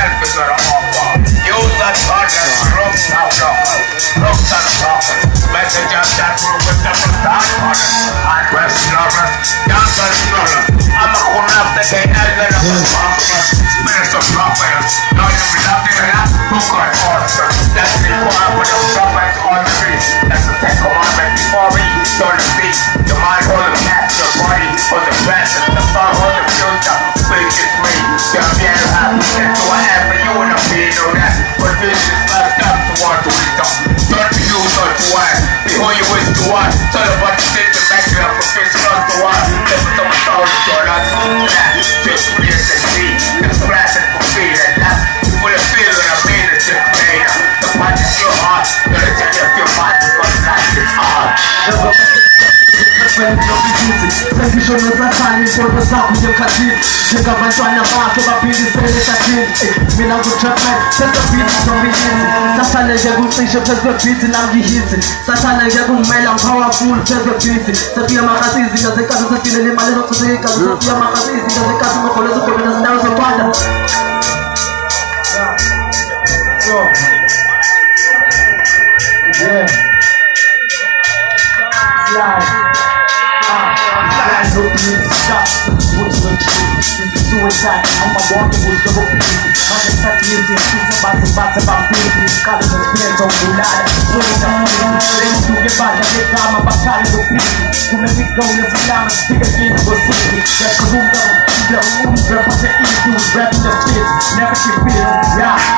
selfish or awful. Use that audience, rooms and rockers, rooms and talkers. Messengers that rule with them from dark corners. And West lovers, young and strollers. I'm a corrupt that they elder of the conquerors. Spirits of prophets, now you will not be that book or author. That's the core with the prophets on the trees. That's the 10th commandment before we turn the feet. The mind hold the cat, your body for the present, the thought hold the future. Which is me, you're very happy. That's whatever you wanna be, know that. But this is left up to what to wisdom. Don't be used or to what. Before you wish to what. Tell about the things that make you up for fish plus to what. Listen to my story, you're not doing that. Just place and see. Just scratch it for feet and that. You put a feel when I'm being a sick player. The punch is your heart. You're the tell you if your mind because life is hard. Sengishona zathani kodwa zakho yemkhathini njengabantwana bakhe baphindisele ehlathini mina ku-trapman sesebhithi zombiyini sathane nje kucishe phezu kwebhithi namngihithi sathane nje kungimela ngipowerful phezu kwebhithi sefika makhathi izinto zenkazi sefilele imali ezochitheka igazi sefika makhathi izinto zenkazi ngogolo ezogobela zindawo zokwanda no need to stop. What you achieve? This is suicide. I'm a walking with double peace. I'm a set music. She's about business. College and friends on the line. Swing the feeling. To get back and get down. I'm about to go peace. To make it go, let's be down and stick again and go see. That's the room. The room. Represent easy. Rapping the shit. Never get busy. Yeah.